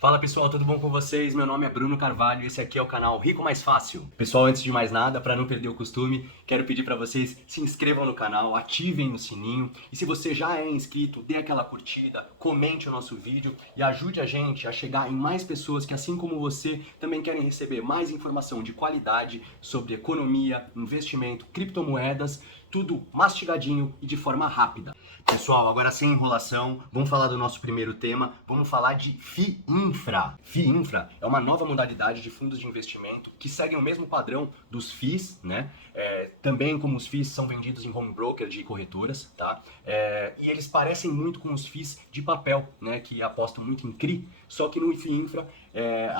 Fala pessoal, tudo bom com vocês? Meu nome é Bruno Carvalho e esse aqui é o canal Rico Mais Fácil. Pessoal, antes de mais nada, para não perder o costume, quero pedir para vocês se inscrevam no canal, ativem o sininho e se você já é inscrito, dê aquela curtida, comente o nosso vídeo e ajude a gente a chegar em mais pessoas que, assim como você, também querem receber mais informação de qualidade sobre economia, investimento, criptomoedas, tudo mastigadinho e de forma rápida. Pessoal, agora sem enrolação, vamos falar do nosso primeiro tema, vamos falar de FIINFRA. FIINFRA é uma nova modalidade de fundos de investimento que seguem o mesmo padrão dos FIIs, né? Também como os FIIs são vendidos em home broker de corretoras, tá? E eles parecem muito com os FIIs de papel, né? Que apostam muito em CRI, só que no FIINFRA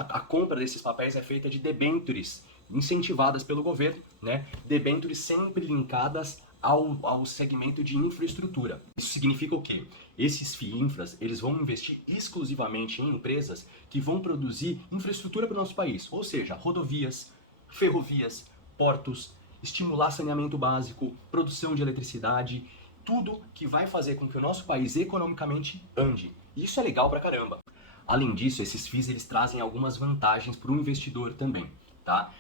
a compra desses papéis é feita de debêntures incentivadas pelo governo, né? Debêntures sempre linkadas ao segmento de infraestrutura. Isso significa o quê? Esses FIINFRAs, eles vão investir exclusivamente em empresas que vão produzir infraestrutura para o nosso país, ou seja, rodovias, ferrovias, portos, estimular saneamento básico, produção de eletricidade, tudo que vai fazer com que o nosso país economicamente ande. Isso é legal pra caramba. Além disso, esses FIIs eles trazem algumas vantagens para o investidor também, tá?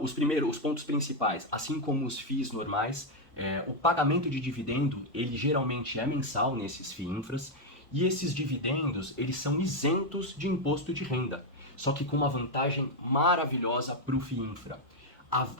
Os pontos principais, assim como os FIIs normais, o pagamento de dividendo, ele geralmente é mensal nesses FIINFRAs, e esses dividendos, eles são isentos de imposto de renda, só que com uma vantagem maravilhosa para o FIINFRA.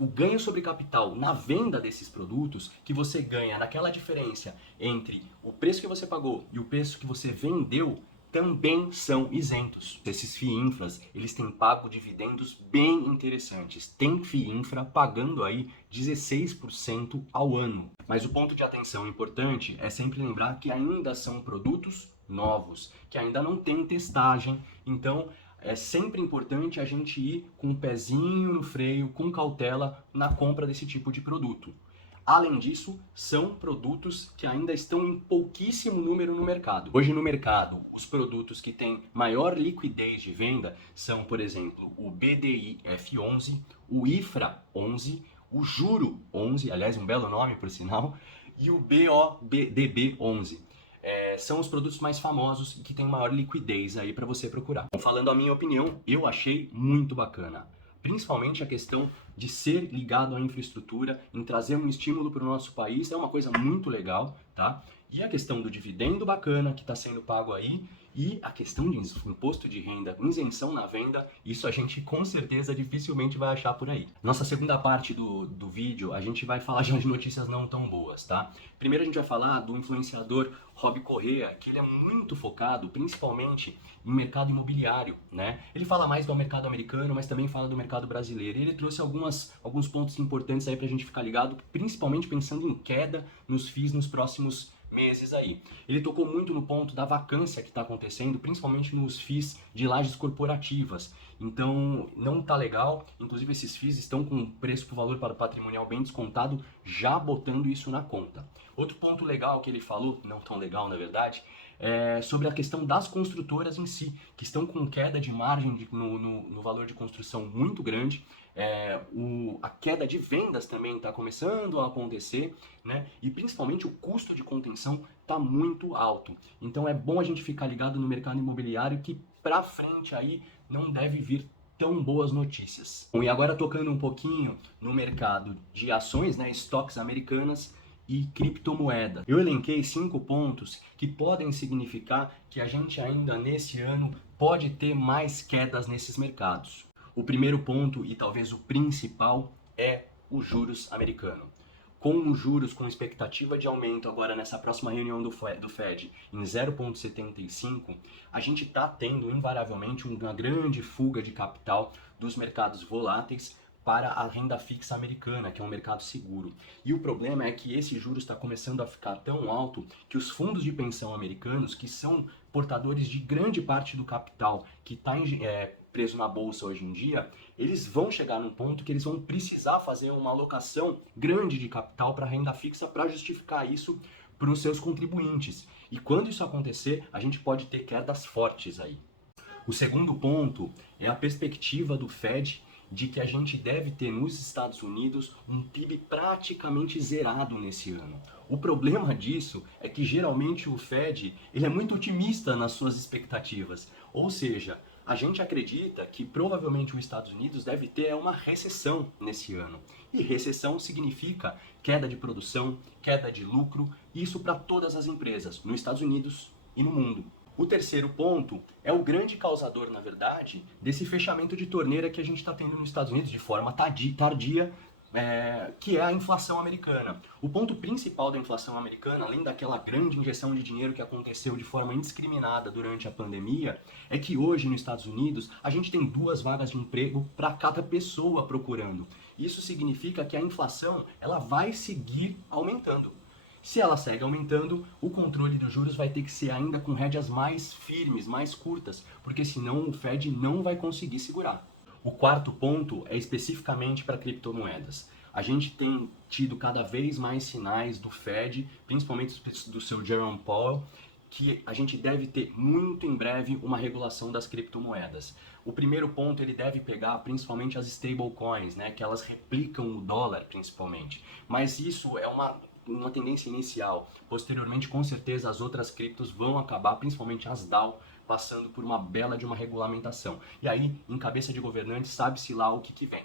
O ganho sobre capital na venda desses produtos, que você ganha naquela diferença entre o preço que você pagou e o preço que você vendeu, também são isentos. Esses FIINFRAs, eles têm pago dividendos bem interessantes. Tem FIINFRA pagando aí 16% ao ano. Mas o ponto de atenção importante é sempre lembrar que ainda são produtos novos, que ainda não tem testagem. Então, é sempre importante a gente ir com o pezinho no freio, com cautela na compra desse tipo de produto. Além disso, são produtos que ainda estão em pouquíssimo número no mercado. Hoje no mercado, os produtos que têm maior liquidez de venda são, por exemplo, o BDI F11, o IFRA 11, o Juro 11, aliás, um belo nome por sinal, e o BODB 11. São os produtos mais famosos e que têm maior liquidez aí para você procurar. Falando a minha opinião, eu achei muito bacana. Principalmente a questão de ser ligado à infraestrutura, em trazer um estímulo para o nosso país, é uma coisa muito legal, tá? E a questão do dividendo bacana que está sendo pago aí, e a questão de imposto de renda, isenção na venda, isso a gente com certeza dificilmente vai achar por aí. Nossa segunda parte do vídeo, a gente vai falar de notícias não tão boas, tá? Primeiro a gente vai falar do influenciador Rob Correa, que ele é muito focado principalmente em mercado imobiliário, né? Ele fala mais do mercado americano, mas também fala do mercado brasileiro. E ele trouxe alguns pontos importantes aí pra gente ficar ligado, principalmente pensando em queda nos FIIs nos próximos meses aí. Ele tocou muito no ponto da vacância que está acontecendo, principalmente nos FIIs de lajes corporativas. Então, não tá legal. Inclusive, esses FIIs estão com preço por valor para patrimonial bem descontado, já botando isso na conta. Outro ponto legal que ele falou, não tão legal na verdade, é sobre a questão das construtoras em si, que estão com queda de margem no valor de construção muito grande. A queda de vendas também está começando a acontecer, né? E principalmente o custo de contenção está muito alto. Então é bom a gente ficar ligado no mercado imobiliário, que para frente aí não deve vir tão boas notícias. Bom, e agora tocando um pouquinho no mercado de ações, né, estoques americanas e criptomoeda. Eu elenquei 5 pontos que podem significar que a gente ainda nesse ano pode ter mais quedas nesses mercados. O primeiro ponto, e talvez o principal, é os juros americano. Com os juros com expectativa de aumento agora nessa próxima reunião do Fed em 0,75, a gente está tendo invariavelmente uma grande fuga de capital dos mercados voláteis para a renda fixa americana, que é um mercado seguro. E o problema é que esse juros está começando a ficar tão alto que os fundos de pensão americanos, que são portadores de grande parte do capital que está preso na bolsa hoje em dia, eles vão chegar num ponto que eles vão precisar fazer uma alocação grande de capital para a renda fixa para justificar isso para os seus contribuintes. E quando isso acontecer, a gente pode ter quedas fortes aí. O segundo ponto é a perspectiva do Fed de que a gente deve ter nos Estados Unidos um PIB praticamente zerado nesse ano. O problema disso é que geralmente o Fed ele é muito otimista nas suas expectativas, ou seja, A gente acredita que provavelmente os Estados Unidos deve ter uma recessão nesse ano. E recessão significa queda de produção, queda de lucro, isso para todas as empresas, nos Estados Unidos e no mundo. O terceiro ponto é o grande causador, na verdade, desse fechamento de torneira que a gente está tendo nos Estados Unidos de forma tardia, que é a inflação americana. O ponto principal da inflação americana, além daquela grande injeção de dinheiro que aconteceu de forma indiscriminada durante a pandemia, é que hoje nos Estados Unidos a gente tem 2 vagas de emprego para cada pessoa procurando. Isso significa que a inflação ela vai seguir aumentando. Se ela segue aumentando, o controle dos juros vai ter que ser ainda com rédeas mais firmes, mais curtas, porque senão o Fed não vai conseguir segurar. O quarto ponto é especificamente para criptomoedas. A gente tem tido cada vez mais sinais do Fed, principalmente do seu Jerome Powell, que a gente deve ter muito em breve uma regulação das criptomoedas. O primeiro ponto ele deve pegar principalmente as stablecoins, né, que elas replicam o dólar principalmente. Mas isso é uma tendência inicial. Posteriormente, com certeza, as outras criptos vão acabar, principalmente as DAO, passando por uma bela de uma regulamentação. E aí, em cabeça de governantes, sabe-se lá o que vem.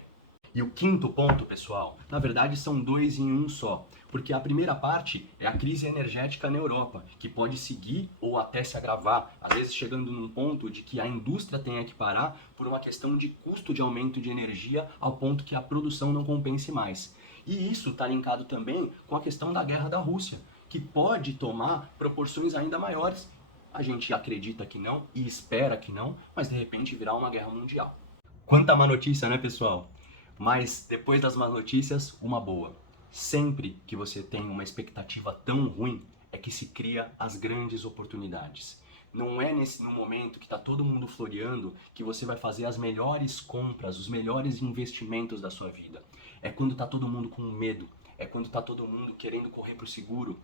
E o quinto ponto, pessoal, na verdade são 2 em um só. Porque a primeira parte é a crise energética na Europa, que pode seguir ou até se agravar, às vezes chegando num ponto de que a indústria tenha que parar por uma questão de custo de aumento de energia, ao ponto que a produção não compense mais. E isso está linkado também com a questão da guerra da Rússia, que pode tomar proporções ainda maiores. A gente acredita que não e espera que não, mas de repente virá uma guerra mundial. Quanta má notícia, né, pessoal? Mas depois das más notícias, uma boa. Sempre que você tem uma expectativa tão ruim, é que se cria as grandes oportunidades. Não é no momento que está todo mundo floreando que você vai fazer as melhores compras, os melhores investimentos da sua vida. É quando está todo mundo com medo, é quando está todo mundo querendo correr para o seguro.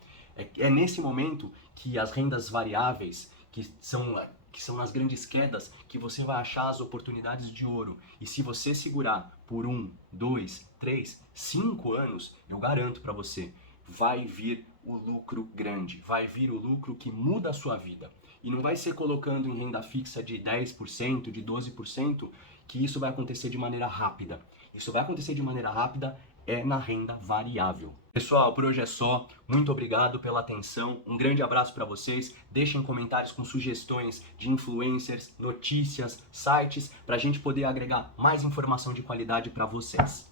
É nesse momento que as rendas variáveis, que são as grandes quedas, que você vai achar as oportunidades de ouro. E se você segurar por 1, 2, 3, 5 anos, eu garanto para você, vai vir o lucro grande, vai vir o lucro que muda a sua vida. E não vai ser colocando em renda fixa de 10%, de 12%, que isso vai acontecer de maneira rápida. Isso vai acontecer de maneira rápida na renda variável. Pessoal, por hoje é só. Muito obrigado pela atenção. Um grande abraço para vocês. Deixem comentários com sugestões de influencers, notícias, sites, para a gente poder agregar mais informação de qualidade para vocês.